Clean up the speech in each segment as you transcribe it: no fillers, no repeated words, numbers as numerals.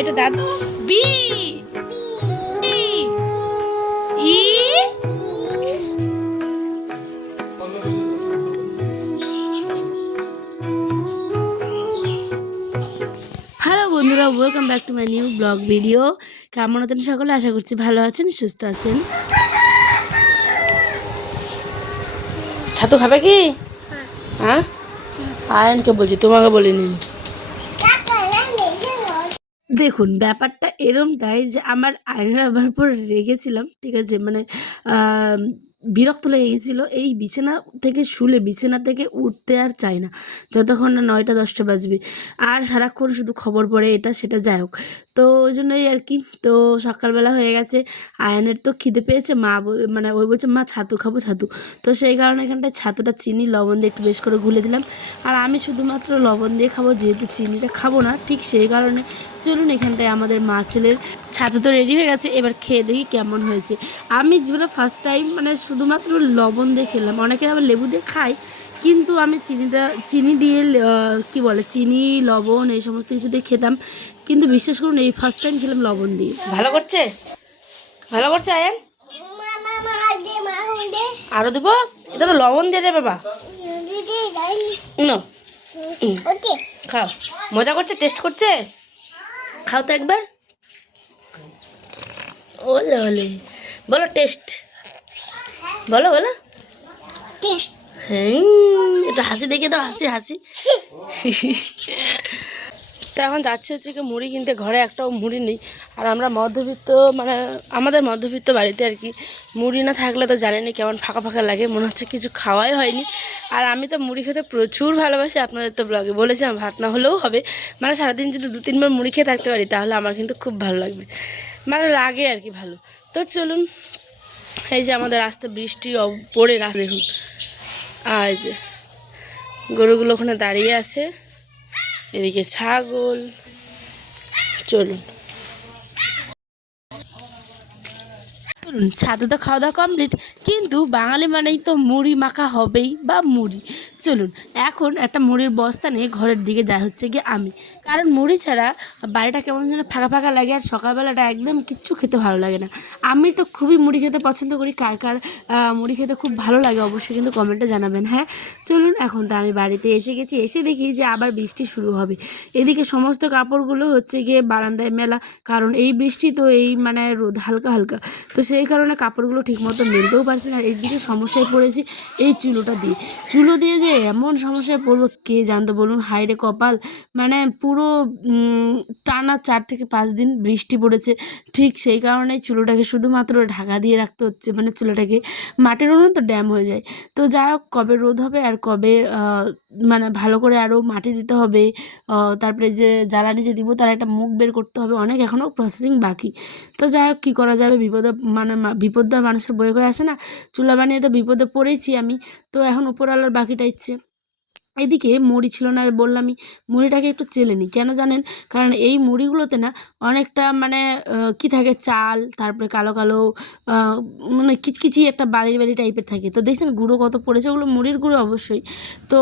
এটা দাঁত B E hello বন্ধুরা, welcome back to my new blog video. কেমন আছেন সকলে? আশা করছি ভালো আছেন, সুস্থ আছেন। ছাতু খাবে কি? হ্যাঁ, আয়নকে বলছি, তোমাকে বলিনি। দেখুন, ব্যাপারটা এরমটাই যে আমার আয়নের আবার পর রেগেছিলাম, ঠিক আছে, মানে বিরক্ত লেগে গেছিলো। এই বিছানা থেকে শুলে বিছানা থেকে উঠতে আর চাই না যতক্ষণ না 9টা 10টা বাজবে, আর সারাক্ষণ শুধু খবর পড়ে এটা সেটা, যাই হোক। তো ওই জন্যই আর কি। তো সকালবেলা হয়ে গেছে, আয়নের তো খিদে পেয়েছে, মা মানে ওই বলছে মা ছাতু খাবো ছাতু। তো সেই কারণে এখানটায় ছাতুটা চিনি লবণ দিয়ে একটু বেশ করে গুলে দিলাম। আর আমি শুধুমাত্র লবণ দিয়ে খাবো, যেহেতু চিনিটা খাবো না, ঠিক সেই কারণে চলুন এখানটায় আমাদের মা ছেলের ছাতু তো রেডি হয়ে গেছে। এবার খেয়ে দেখি কেমন হয়েছে। আমি জীবনে ফার্স্ট টাইম মানে শুধুমাত্র লবণ দিয়ে খেলাম, অনেকে আবার লেবু দিয়ে খায়, কিন্তু আমি চিনি দিয়ে কি বলে চিনি লবণ এই সমস্ত কিছু দিয়ে খেতাম, কিন্তু বিশ্বাস করুন এই ফার্স্ট টাইম খেলাম লবণ দিয়ে। ভালো করছে, ভালো করছে আয়ান। আরো দেবো, এটা তো লবণ দিয়ে রে বাবা। খাও, মজা করছে, টেস্ট করছে, খাও তো একবার। ওলে ওলে, বলো টেস্ট, বলো বলো। হ্যাঁ, একটু হাসি দেখে দাও, হাসি হাসি। তো এখন যাচ্ছে হচ্ছে কি মুড়ি কিনতে, ঘরে একটাও মুড়ি নেই। আর আমরা মধ্যবিত্ত, মানে আমাদের মধ্যবিত্ত বাড়িতে আর কি, মুড়ি না থাকলে তো জানেনি কেমন ফাঁকা ফাঁকা লাগে, মনে হচ্ছে কিছু খাওয়াই হয়নি। আর আমি তো মুড়ি খেতে প্রচুর ভালোবাসি, আপনাদের তো ব্লগে বলেছি আমার ভাত না হলেও হবে, মানে সারাদিন যদি 2-3 বার মুড়ি খেয়ে থাকতে পারি তাহলে আমার কিন্তু খুব ভালো লাগবে, মানে লাগে আর কি ভালো। তো চলুন, এই যে আমাদের রাস্তা বৃষ্টি পড়ে রাস্তা দেখুন, আর এই যে গরুগুলো ওখানে দাঁড়িয়ে আছে, এদিকে ছাগল। চলুন ছাদে তো খাওয়া দাওয়া কমপ্লিট, কিন্তু বাঙালি মানেই তো মুড়ি মাখা হবেই বা মুড়ি। চলুন এখন একটা মুড়ির বস্তা নিয়ে ঘরের দিকে যা হচ্ছে গিয়ে আমি, কারণ মুড়ি ছাড়া বাড়িটা কেমন যেন ফাঁকা ফাঁকা লাগে, আর সকালবেলাটা একদম কিচ্ছু খেতে ভালো লাগে না। আমি তো খুবই মুড়ি খেতে পছন্দ করি, কার কার মুড়ি খেতে খুব ভালো লাগে অবশ্যই কিন্তু কমেন্টে জানাবেন। হ্যাঁ চলুন, এখন তো আমি বাড়িতে এসে গেছি, এসে দেখি যে আবার বৃষ্টি শুরু হবে। এদিকে সমস্ত কাপড়গুলো হচ্ছে গিয়ে বারান্দায় মেলা, কারণ এই বৃষ্টি তো এই মানে রোদ হালকা হালকা, তো সেই কারণে কাপড়গুলো ঠিকমতো মেলতেও পারছি না। এইদিকে সমস্যায় পড়েছি এই চুলো দিয়ে যে এমন সমস্যায় পড়বো কে জানতো বলুন। হাইরে কপাল, মানে পুরো টানা 4 থেকে 5 দিন বৃষ্টি পড়েছে, ঠিক সেই কারণে চুলোটাকে শুধুমাত্র ঢাকা দিয়ে রাখতে হচ্ছে, মানে চুলোটাকে মাটির উনুন তো ড্যাম হয়ে যায়। তো যাই হোক, কবে রোদ হবে আর কবে মানে ভালো করে আরও মাটি দিতে হবে, তারপরে যে জ্বালানি যে দিব তার একটা মুখ বের করতে হবে, অনেক এখনও প্রসেসিং বাকি। তো যাই হোক, কী করা যাবে, বিপদে মানে বিপদ তো মানুষের বয়ে হয়ে আসে না, চুলা বানিয়ে তো বিপদে পড়েছি আমি। তো এখন উপরওয়ালার বাকিটা ইচ্ছে। এদিকে মুড়ি ছিল না, বললামই মুড়িটাকে একটু চেলে নিই, কেন জানেন? কারণ এই মুড়িগুলোতে না অনেকটা মানে কি থাকে, চাল, তারপরে কালো কালো মানে কিচকিচি একটা বাড়ি বাড়ি টাইপের থাকে। তো দেখছেন গুঁড়ো কত পড়েছে, ওগুলো মুড়ির গুঁড়ো অবশ্যই। তো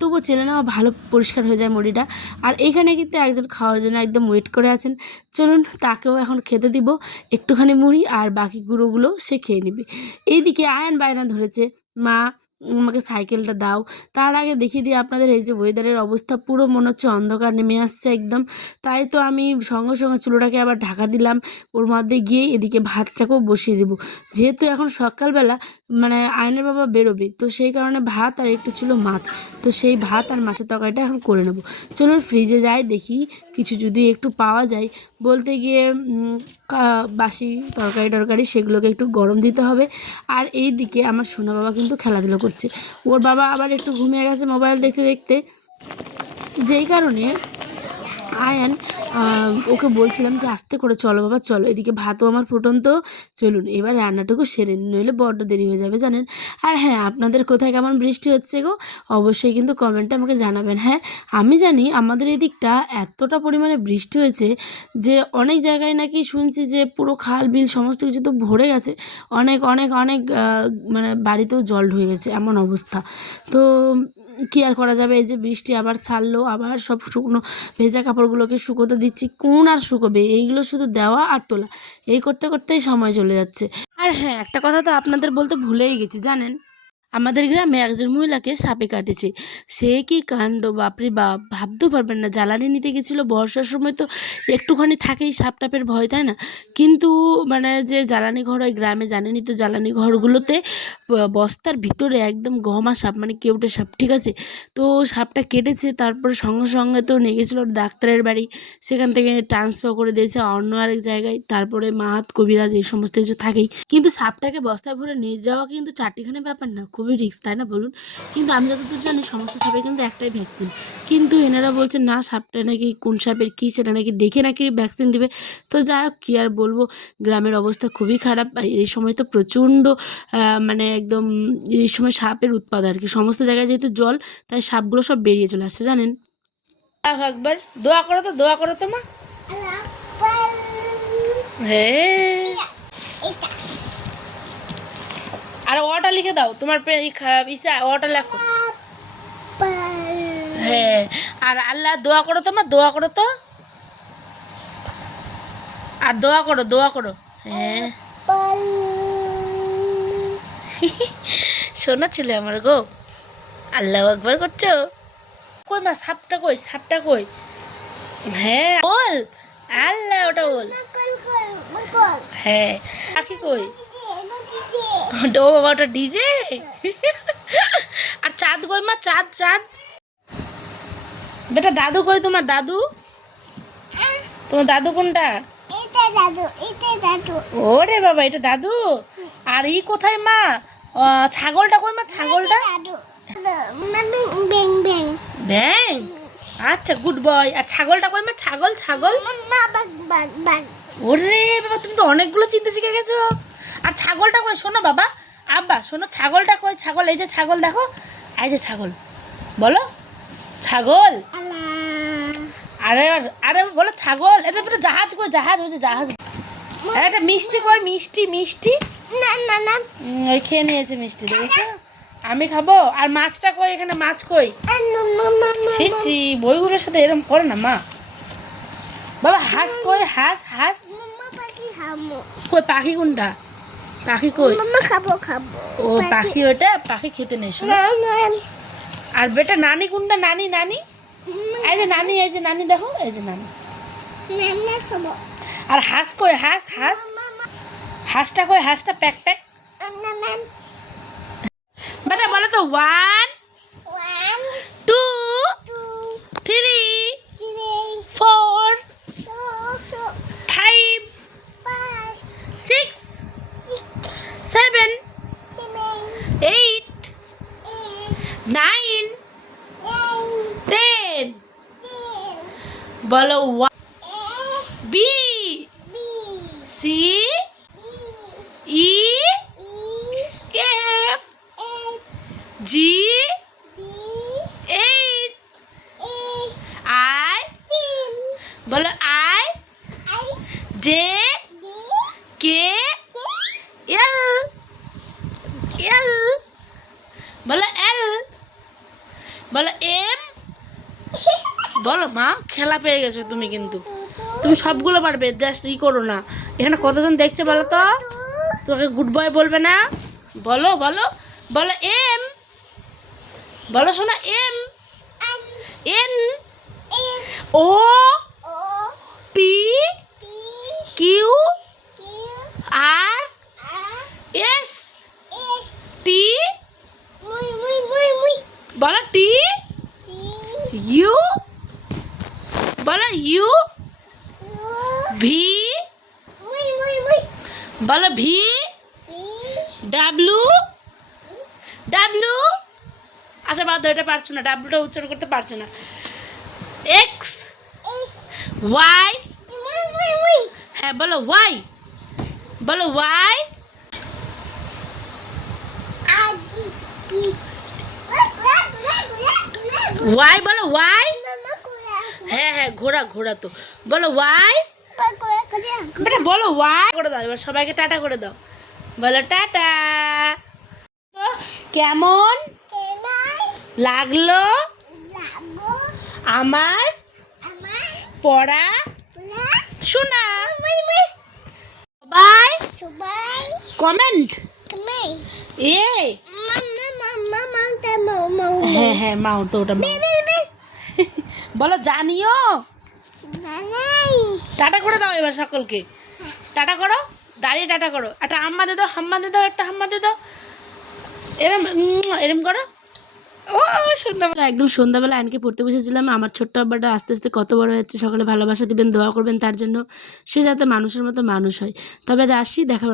তবুও চেলে নেওয়া ভালো, পরিষ্কার হয়ে যায় মুড়িটা। আর এইখানে কিন্তু একজন খাওয়ার জন্য একদম ওয়েট করে আছেন, চলুন তাকেও এখন খেতে দিব একটুখানি মুড়ি, আর বাকি গুঁড়োগুলো সে খেয়ে নেবে। এইদিকে আয়ান বায়না ধরেছে, মা আমাকে সাইকেলটা দাও। তার আগে দেখিয়ে দিই আপনাদের এই যে ওয়েদারের অবস্থা, পুরো মনে হচ্ছে অন্ধকার নেমে আসছে একদম। তাই তো আমি সঙ্গে সঙ্গে চুলোটাকে আবার ঢাকা দিলাম, ওর মধ্যে গিয়ে এদিকে ভাতটাকেও বসিয়ে দেবো, যেহেতু এখন সকালবেলা মানে আয়নের বাবা বেরোবে, তো সেই কারণে ভাত আর একটু ছিল মাছ, তো সেই ভাত আর মাছের তরকারিটা এখন করে নেব। চলুন ফ্রিজে যাই, দেখি কিছু যদি একটু পাওয়া যায়, বলতে গিয়ে বাসি তরকারি সেগুলোকে একটু গরম দিতে হবে। আর এই দিকে আমার সোনা বাবা কিন্তু খেলাধুলো করছে, ওর বাবা আবার একটু ঘুমিয়ে গেছে মোবাইল দেখতে দেখতে, যেই কারণে আয়ান ওকে বলছিলাম যে আস্তে করে চলো বাবা চলো, এদিকে ভাতও আমার ফুটন্ত। চলুন এবার রান্নাটুকু সেরে নইলে বড্ড দেরি হয়ে যাবে জানেন। আর হ্যাঁ, আপনাদের কোথায় কেমন বৃষ্টি হচ্ছে গো, অবশ্যই কিন্তু কমেন্টে আমাকে জানাবেন। হ্যাঁ আমি জানি আমাদের এদিকটা এতটা পরিমাণে বৃষ্টি হয়েছে যে অনেক জায়গায় নাকি শুনছি যে পুরো খাল বিল সমস্ত কিছু তো ভরে গেছে, অনেক অনেক অনেক মানে বাড়িতেও জল ঢুকে গেছে এমন অবস্থা। তো কি আর করা যাবে, এই যে বৃষ্টি আবার ছাড়লো, আবার সব শুকনো ভেজা কাপড়গুলোকে শুকোতে দিচ্ছি, কোন আর শুকোবে, এইগুলো শুধু দেওয়া আর তোলা, এই করতে করতেই সময় চলে যাচ্ছে। আর হ্যাঁ, একটা কথা তো আপনাদের বলতে ভুলেই গেছি, জানেন আমাদের গ্রামে একজন মহিলাকে সাপে কাটেছে। সে কি কাণ্ড, বাপরে বাপ, ভাবতেও পারবেন না। জ্বালানি নিতে গেছিলো, বর্ষার সময় তো একটুখানি থাকেই সাপ টাপের ভয়, তাই না? কিন্তু মানে যে জ্বালানি ঘর হয় গ্রামে, জানেনই তো, জ্বালানি ঘরগুলোতে বস্তার ভিতরে একদম গহমা সাপ, মানে কেউটে সাপ, ঠিক আছে? তো সাপটা কেটেছে, তারপরে সঙ্গে সঙ্গে তো নিয়ে গেছিলো ডাক্তারের বাড়ি, সেখান থেকে ট্রান্সফার করে দিয়েছে অন্য আরেক জায়গায়, তারপরে মাহাত কবিরাজ এই সমস্ত কিছু থাকেই। কিন্তু সাপটাকে বস্তায় ভরে নিয়ে যাওয়া কিন্তু চারটিখানি ব্যাপার না, খুবই রিস্ক, তাই না বলুন? কিন্তু আমি যতদূর জানি সমস্ত সাপের কিন্তু একটাই ভ্যাকসিন, কিন্তু এনারা বলছে না, সাপটা নাকি কোন সাপের কী সেটা নাকি দেখে নাকি ভ্যাকসিন দিবে। তো যাই হোক, কী আর বলবো, গ্রামের অবস্থা খুবই খারাপ। আর এই সময় তো প্রচণ্ড মানে একদম এই সময় সাপের উৎপাত আর কি, সমস্ত জায়গায় যেহেতু জল, তাই সাপগুলো সব বেরিয়ে চলে আসছে, জানেন। একবার দোয়া করো তো, দোয়া করো তো মা। হ্যাঁ, আর ওটা লিখে দাও, তোমার ইসা ওটা লেখো। হ্যাঁ, আর আল্লাহ দোয়া করো তো মা, দোয়া করো তো, আর দোয়া করো, দোয়া করো। হ্যাঁ, শোনা ছিল আমার গো, আল্লাহ একবার করছো। কই মা, সাপটা কই, সাপটা কই? হ্যাঁ বল, আল্লাহ ওটা বল। হ্যাঁ, পাখি কই? ও বাবা, ওটা ডিজে। আর চাঁদ কই মা, চাঁদ, চাঁদ। বেটা দাদু কই, তোমার দাদু? তোমার দাদু কোনটা? ওরে বাবা, এটা দাদু। আর ই কোথায় মা, ছাগলটা কই মা, ছাগলটা? ব্যাং, আচ্ছা গুড বয়। আর ছাগলটা কই মা, ছাগল, ছাগল? ওরে বাবা, তুমি তো অনেকগুলো চিনতে শিখে গেছো। আর ছাগলটা কই? শোনো বাবা, আব্বা শোনো, ছাগলটা কই? ছাগল, এই যে ছাগল দেখো, এই যে ছাগল, বলো ছাগল। আরে আরে বলো ছাগল। এটা জাহাজ কই? জাহাজ, ওই যে জাহাজ। এটা মিষ্টি কই? মিষ্টি, মিষ্টি ওই খেয়ে নিয়েছে মিষ্টি, দেখেছো? আমি খাবো। আর মাছটা কই? এখানে মাছ কই? ছি ছি, বইগুলোর সাথে এরকম করে না মা। বাবা হাঁস কই? হাঁস, হাঁস কই? পাখি কোনটা? পাখি কই? ও পাখি, ওটা পাখি খেতে নেই, শোনো। আর বেটা নানি কোনটা? নানি, নানি, এই যে নানি, এই যে নানি দেখো, এই যে নানি। আর হাঁস কই? হাঁস, হাঁস, হাঁসটা কই? হাঁসটা প্যাক প্যাক। বেটা বলো তো, 1 2 3 4 5 6 7 8 9 10 বলো। B, C, E, F, G, H, I, বলো I, J, K, L, L, বলো এল, বলো এম, বলো মা। খেলা পেয়ে গেছো তুমি, কিন্তু তুমি সবগুলো পারবে, জাস্ট ই করো না। এখানে কতজন দেখছে বলো তো? তোমাকে গুড বয় বলবে না? বলো বলো, বলো এম, বলো শোনা, এম, এন, ও, পি, কিউ, আর, এস, টি, বলো টি, ইউ, বলো ইউ, ভি, বলো ভি, ডাব্লু, ডাব্লু, আচ্ছা বাদ দাও, এটা পারছো না, ডাব্লুটা উচ্চারণ করতে পারছে না। এক্স, ওয়াই, হ্যাঁ বলো ওয়াই, বলো ওয়াই, ওয়াই, বলো ওয়াই, হ্যাঁ হ্যাঁ ঘোড়া, ঘোড়া তো, বলো ওয়াই, বেটা বলো ওয়াই করে দাও। এবার সবাইকে টাটা করে দাও, বলো টাটা। তো কেমন লাগলো আমার পড়া শোনা। সবাই কমেন্ট এ হ্যাঁ হ্যাঁ মাও তো ওটা বলো জানিও। টাটা করে দাও এবার সকলকে, টাটা করো, দাঁড়িয়ে টাটা করো, একটা হাম্মা দে দাও, হাম্মা দে দাও, একটা হাম্মা দে দাও, এরম এরম করো। ও সন্ধ্যাবেলা একদম সন্ধ্যাবেলা আইনকে পড়তে বসেছিলাম। আমার ছোট্ট আব্বাটা আস্তে আস্তে কত বড় হচ্ছে, সকালে ভালোবাসা দিবেন, দোয়া করবেন তার জন্য, সে যাতে মানুষের মতো মানুষ হয়। তবে আজ আসছি, দেখা